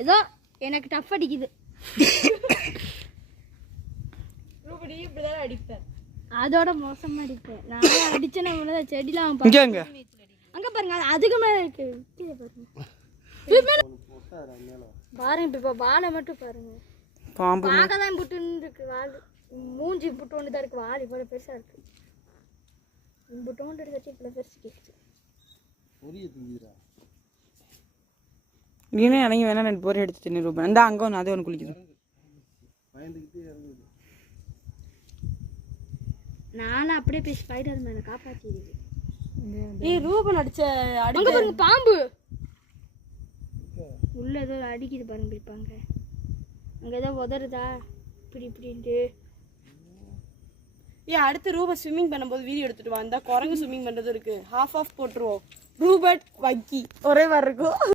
ஏதோ எனக்கு டஃப் அடிக்குது. அதோட மோசமா அடிப்பேன். நான் அடிச்சேன்னா செடிலாம் அங்க பாருங்க, அதுக்கு மேல இருக்கு. பாருங்க இப்ப வாழை மட்டும் பாருங்க. பாக்கதான் புட்டுன்னு இருக்கு வால். மூஞ்சி புட்டு தான் இருக்கு. வால் இவ்வளவு பெருசா இருக்கு. புட்டோண்டு எடுத்து இவ்வளவு பெருசு கேக்குது. நீனே இறங்கி வேணா 2 போர் எடுத்து தின்னு ரூபா. அந்த அங்க ஒன்று அது ஒன்று குளிக்குது. நானும் அப்படியே போய் ஸ்பைடர் மேனை காப்பாற்றிடுது. ரூபன் அடிச்ச அங்க பாருங்க பாம்பு உள்ள ஏதோ அடிக்குது பாருங்க. பிடிப்பாங்க அங்க ஏதோ உதறுதா இப்படி இப்படின்ட்டு. அடுத்து ரூபன் ஸ்விம்மிங் பண்ணும்போது வீடியோ எடுத்துட்டு வந்தா குரங்கு ஸ்விம்மிங் பண்றது இருக்கு. ஹாஃப் போட்டுருவோம். ரூபட் வக்கி ஒரே மாதிரி இருக்கும்.